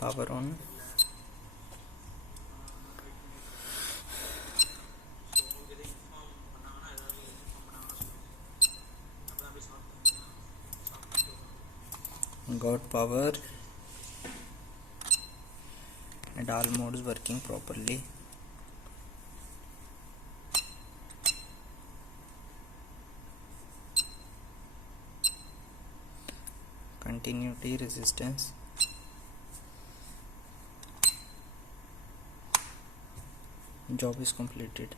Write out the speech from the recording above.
power on. Got power and all modes working properly. Continuity resistance. Job is completed.